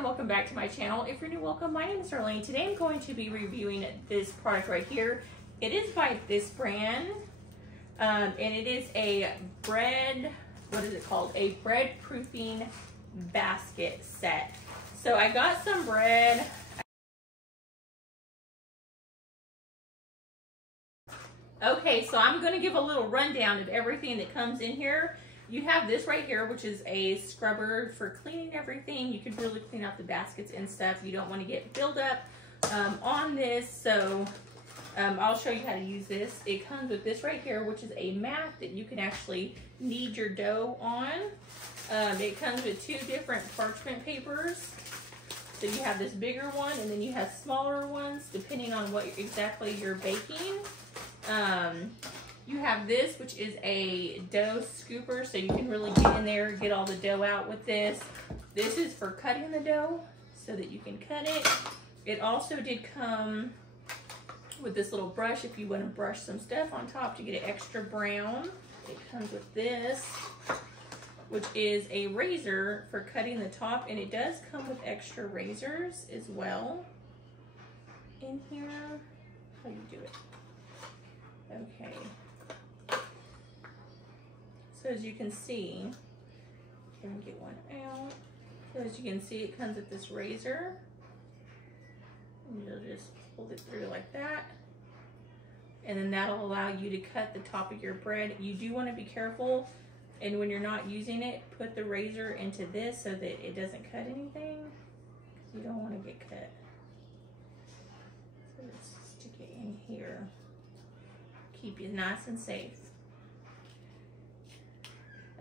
everyone, welcome back to my channel. If you're new, welcome. My name is Darlene. Today I'm going to be reviewing this product right here. It is by this brand, and it is a bread, what is it called? A bread proofing basket set. So I got some bread. Okay, so I'm going to give a little rundown of everything that comes in here. You have this right here, which is a scrubber for cleaning everything. You can really clean out the baskets and stuff. You don't want to get buildup on this, so I'll show you how to use this. It comes with this right here, which is a mat that you can actually knead your dough on. It comes with two different parchment papers. So you have this bigger one, and then you have smaller ones, depending on what exactly you're baking. You have this, which is a dough scooper, so you can really get in there, get all the dough out with this. This is for cutting the dough, so that you can cut it. It also did come with this little brush if you want to brush some stuff on top to get it extra brown. It comes with this, which is a razor for cutting the top, and it does come with extra razors as well in here. How do you do it? Okay. So as you can see, let me get one out. So as you can see, it comes with this razor. And you'll just hold it through like that. And then that'll allow you to cut the top of your bread. You do want to be careful, and when you're not using it, put the razor into this so that it doesn't cut anything, because you don't want to get cut. So let's stick it in here. Keep you nice and safe.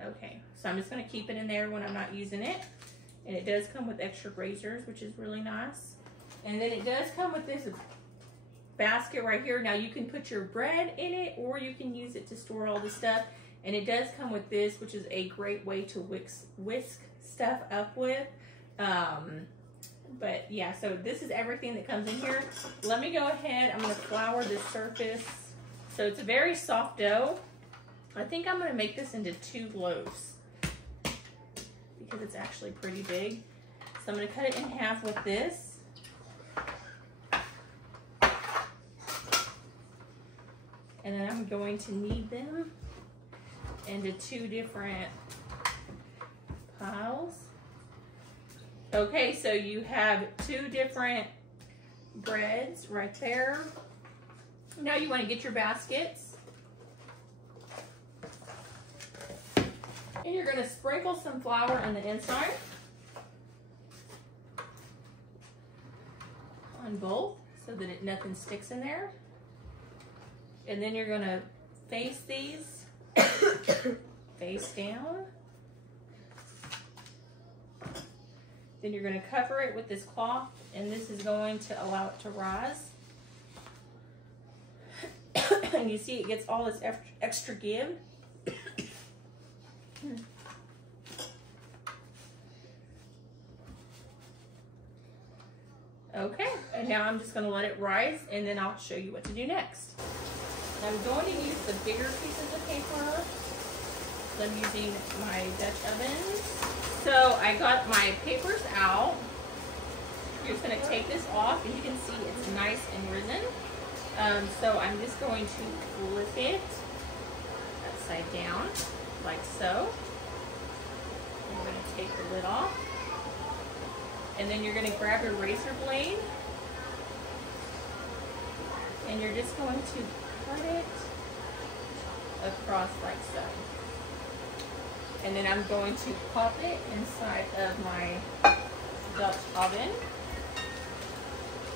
Okay, so I'm just going to keep it in there when I'm not using it. And it does come with extra razors, which is really nice. And then it does come with this basket right here. Now you can put your bread in it, or you can use it to store all the stuff. And it does come with this, which is a great way to whisk stuff up with. But yeah, so this is everything that comes in here. Let me go ahead, I'm going to flour this surface. So it's a very soft dough. I think I'm going to make this into 2 loaves because it's actually pretty big. So I'm going to cut it in half with this. And then I'm going to knead them into 2 different piles. Okay, so you have 2 different breads right there. Now you want to get your baskets. And you're going to sprinkle some flour on the inside on both so that nothing sticks in there. And then you're going to face these face down. Then you're going to cover it with this cloth, and this is going to allow it to rise. And you see it gets all this extra give. Okay, and now I'm just going to let it rise, and then I'll show you what to do next. I'm going to use the bigger pieces of paper. So I'm using my Dutch ovens. So I got my papers out. You're just going to take this off, and you can see it's nice and risen. So I'm just going to flip it upside down, like so. And you're going to take the lid off. And then you're going to grab your razor blade, and you're just going to cut it across like so. And then I'm going to pop it inside of my Dutch oven.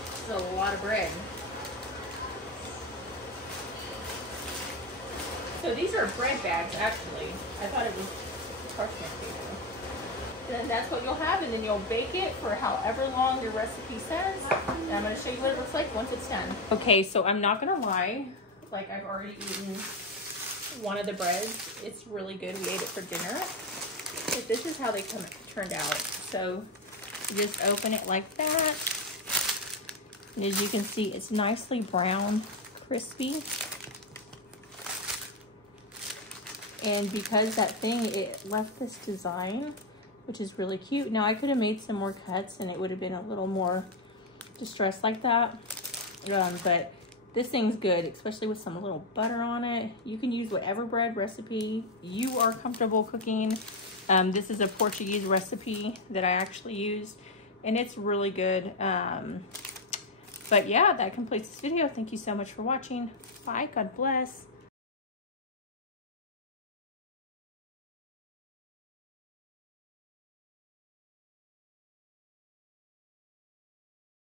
It's a lot of bread. So these are bread bags, actually. I thought it was parchment paper. Then that's what you'll have, and then you'll bake it for however long your recipe says. And I'm going to show you what it looks like once it's done. Okay, so I'm not going to lie, like I've already eaten one of the breads. It's really good. We ate it for dinner. But this is how they turned out. So you just open it like that. And as you can see, it's nicely brown, crispy. And because that thing, it left this design which is really cute. Now I could have made some more cuts and it would have been a little more distressed like that. But this thing's good, especially with some little butter on it. You can use whatever bread recipe you are comfortable cooking. This is a Portuguese recipe that I actually used, and it's really good. But yeah, that completes this video. Thank you so much for watching. Bye. God bless.